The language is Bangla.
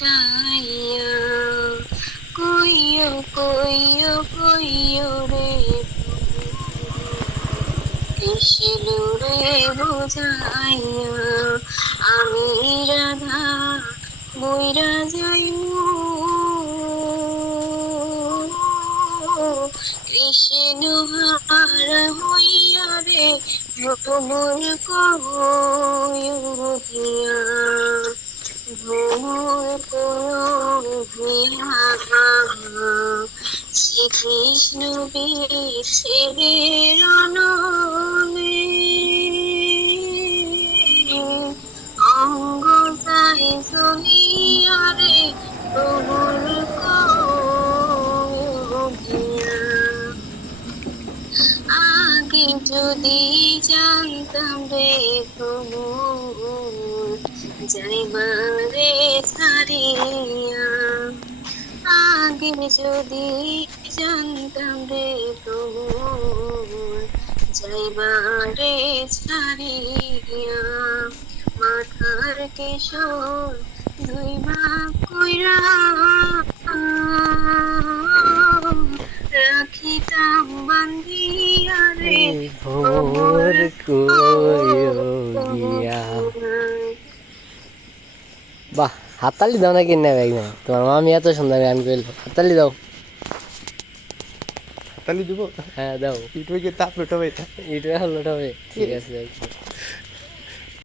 বুঝাইয়া কইও কইও কইও রে এসেলো রে বুঝাইয়া আমি রাধা বইরা যাইমু কৃষ্ণ হারা হইয়া রে ভ্রমর কইয়া ভ্রমর কইয়া শ্রীকৃষ্ণ বিছেরে রণমে অঙ্গ যাই চলিয়া রে প্রভুর কইয়া আগে যদি জানতাম রে প্রভুর যাইবারে ছাড়িয়া আগে যদি জানতাম রে প্রভুর যাইবারে ছাড়িয়া মাথার কিশোর ধুইবা কইরা রাখিতাম বান্ধিয়া রে ভোর কইয়া। বাহ, হাততালি দাও না কিনে ভাই না, তোমার মামি এত সুন্দর গান করলো, হাততালি দাও। তালি দিব। হ্যাঁ দাও। ইউটিউবে কি তাপ উঠাবে? ইউটিউবে আপলোড হবে, ঠিক আছে।